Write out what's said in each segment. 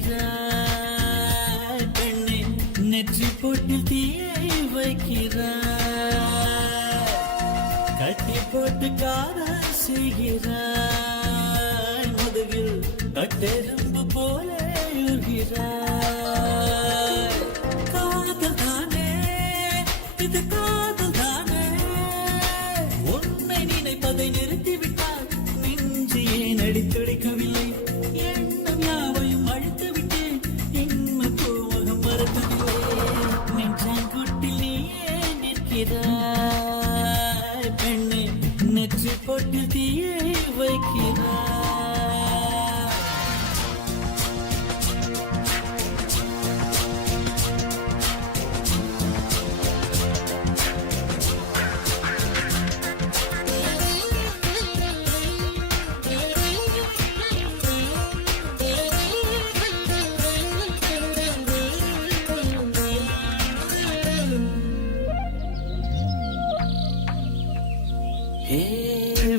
நிற்கிறாய் பெண்ணே, நெற்றி போட்டில் தீயை வைக்கிறாய், கட்டி போட்டு காதல் செய்கிறாய், முதுகில் கட்டெரும்பு போல யுகிறாய். காதல் தானே இது, காதல் தானே, உன்னை நினைப்பதை நிறுத்திவிட்டால் நெஞ்சு ஏன் அடித்துடைக்கவில்லை, எண்ணம் யாவையும் அழித்து விட்டேன், இன்னும் கோவகம் மறக்கவில்லை. நெஞ்சாங்குட்டில் நீயே நிற்கிறாய் பெண்ணே, நெற்றி போட்டில் தீயை வைக்கிறாய்.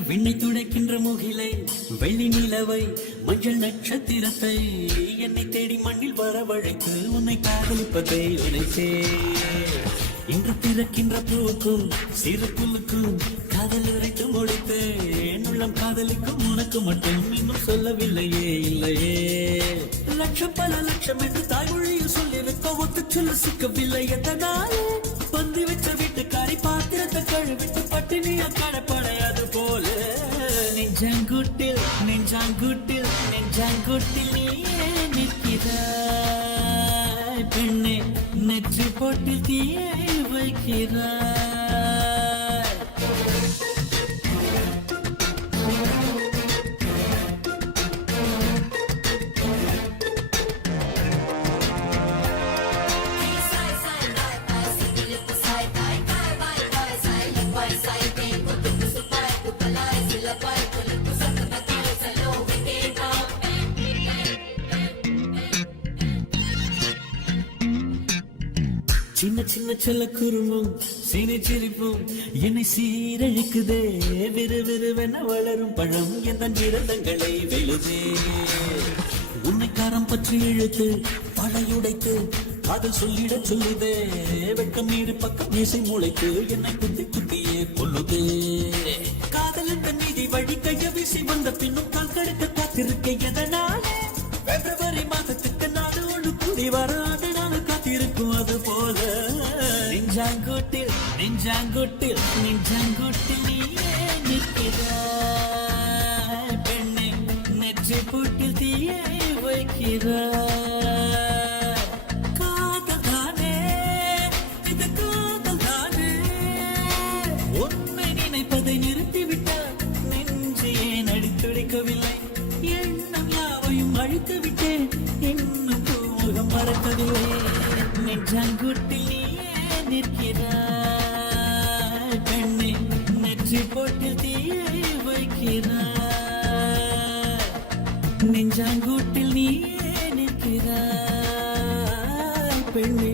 விண்ணை துடைக்கின்ற முகிலை, வெள்ளி நிலவை, மஞ்சள் நட்சத்திரத்தை என்னை தேடி மண்ணில் வரவழைத்து உன்னை காதலிப்பதை நினைத்தே. இன்று பிறக்கின்ற பூக்கும் சிறு புல்லுக்கும் காதல் உரைத்து முடித்தேன், உள்ளம் காதலிக்கும் உனக்கு மட்டும் இன்னும் சொல்லவில்லையே இல்லையே. லட்சம் பல லட்சம் என்று தாய்மொழியில் சொல்லியிருக்க ஒத்து சொல்ல சிக்கவில்லை. எத்தனாலே பந்தி வச்ச வீட்டுக்காரி பாத்திரத்தை கழுவிட்டு பட்டினிய கடப்படையாது போல, நெஞ்சாங்குட்டில் நெஞ்சாங்குட்டில் நெஞ்சாங்குட்டில் நீயே நிற்கிறாய் பெண்ணே, நெற்றி போட்டில் தீயை வைக்கிறாய். சின்ன சின்ன செல்ல குருமும் சீனை சிரிப்பும் என்னை சீரழிக்குதே, விறுவிறுவென வளரும் பழம் எந்த நிறந்தங்களை வெளுதே. உன்னை காரம் பற்றி இழுத்து படையுடைத்து காதல் சொல்லிட சொல்லுதே, வெட்கம் மீறி பக்கம் மீசை முளைத்து என்னை குத்தி குத்தியே கொல்லுதே. காதல் என்ற நீதி வழி கைய வீசி வந்த பின்னும் கால் கடுக்க காத்திருக்க எதனாலே, பிப்ரவரி மாதத்துக்கு நாடு ஒன்று கூடி வராது நாள் காத்திருக்கும் அது போல. நெஞ்சாங்குட்டில் நெஞ்சாங்குட்டில் நெஞ்சாங்குட்டில் நீயே நிற்கிறாய் பெண்ணே, நெற்றி போட்டில் தீயை வைக்கிறாய். காதல் தானே இது, காதல் தானே, உன்னை நினைப்பதை நிறுத்திவிட்டால் நெஞ்சு ஏன் அடித்துடைக்கவில்லை, எண்ணம் யாவையும் அழித்து விட்டேன், இன்னும் பூமுகம் மறக்கவில்லை. நெஞ்சாங்குட்டில் நீயே நிற்கிறாய் பெண்ணே, நெற்றி போட்டில் தீயை வைக்கிறாய். நெஞ்சாங்குட்டில் நீயே நிற்கிறாய் பெண்ணே,